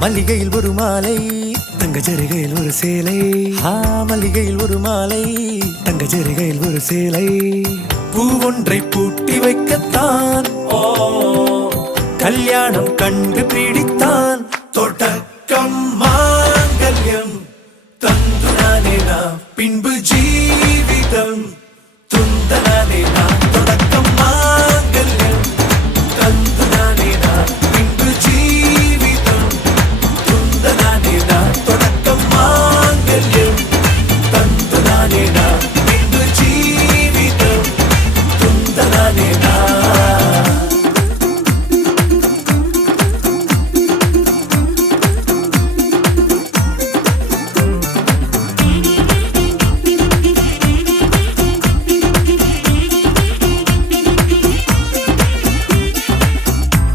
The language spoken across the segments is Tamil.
மல்லிகையில் ஒரு மாலை தங்க ஜரிகையில் ஒரு சேலை மல்லிகையில் ஒரு மாலை தங்க ஜரிகையில் ஒரு சேலை பூ ஒன்றை பூட்டி வைக்கத்தான் கல்யாணம் கண்டு பிடித்தான் தொடக்கம் மாங்கல்யம் தந்துனானே நான் பின்பு ஜீவிதம் துந்தனானே நான் தொடக்கம் மாங்கல்யம் தந்துனானே நான் பின்பு ஜீவிதம் துந்தனானே நான் தொடக்கம் மாங்கல்யம் தந்துனானே நான் பின்பு ஜீவிதம் துந்தனானே நான்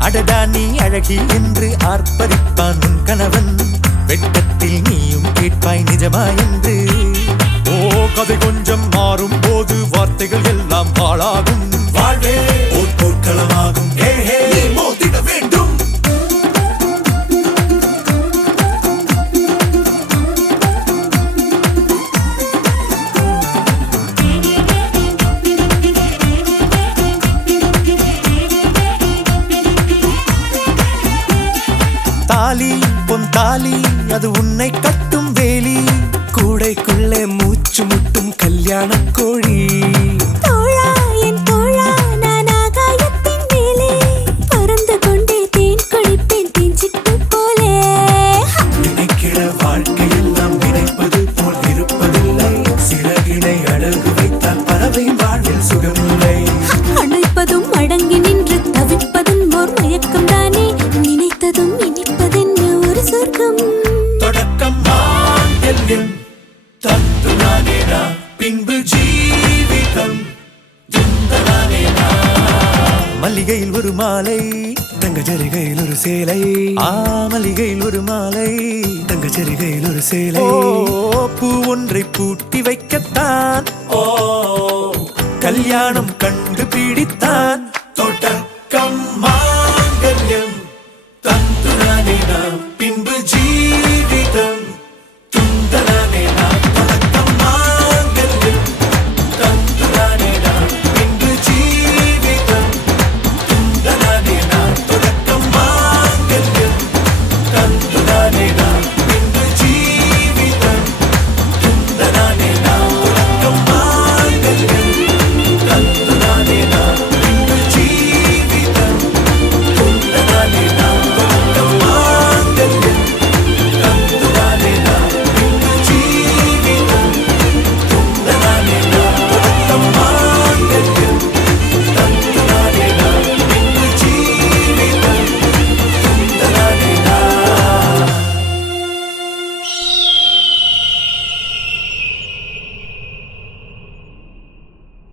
அடடா நீ அழகி என்று ஆர்ப்பரிப்பான் உன் கணவன் வெட்டத்தில் நீயும் கேட்பாய் நிஜமா என்று கதை கொஞ்சம் மாறும் போது வார்த்தைகள் எல்லாம் பாழாகும் வாழ்வே ஓர் போர்க்களமாகும் மோதிட வேண்டும் தாலி பொன் தாலி அது உன்னை கட்டும் வேலி கூடைக்குள்ளே மூச்சு முட்டும் கல்யாண கோழி தோழா என் தோழா நான் ஆகாயத்தின் மேலே பறந்து கொண்டே தேன் குடிப்பேன் தேஞ்சிட்டு போலே நினைக்கிற வாழ்க்கையில் நாம் நினைப்பது போல் இருப்பதில்லை சிறகினை அழகு வைத்தால் பறவை வாழ்வில் சுகமில்லை அணைப்பதும் அடங்கி நின்று தவிப்பதும் ஓர் மயக்கம் தானே நினைத்ததும் இனிப்பதென்ன ஒரு சொர்க்கம் தொடக்கம் மாங்கல்யம் தந்துனானே நான் பின்பு ஜீவிதம் துந்தனானே நான் மல்லிகையில் ஒரு மாலை தங்க ஜரிகையில் ஒரு சேலை மல்லிகையில் ஒரு மாலை தங்க ஜரிகையில் ஒரு சேலை பூ ஒன்றை பூட்டி வைக்கத்தான் கல்யாணம் கண்டு பிடித்தான் தொடக்கம் மாங்கல்யம் தந்துனானே நான்